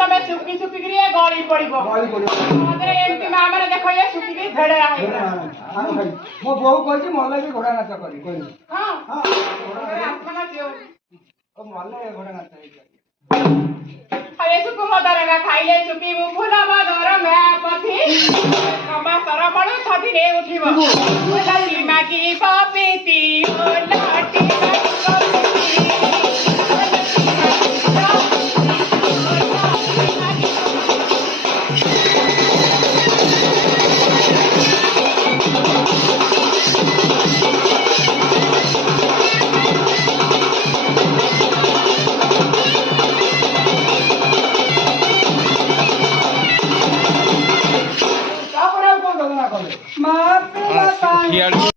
ତମେ ଚୁପି ଚୁପି କରି ଗଳି ପଡିବ ଏମିତି ମା ମାନେ ଦେଖ ଇଏ ଚୁପିକି ଫେଡେ ମୋ ବୋଉ କହିଛି ମଲେ ବି ଘୋଡ଼ା ନାଚ କରି କହିଲି ମଲେ ଘୋଡ଼ା ନାଚ ସୁକୁମତରଙ୍ଗା ଖାଇଲେ ଚୁପିବୁ ଫୁଲ ମଧୁର ପଥି ସର ପଡୁ ଛତିରେ ଉଠିବ ମାଗି ପପିତି ଲାଟି ମା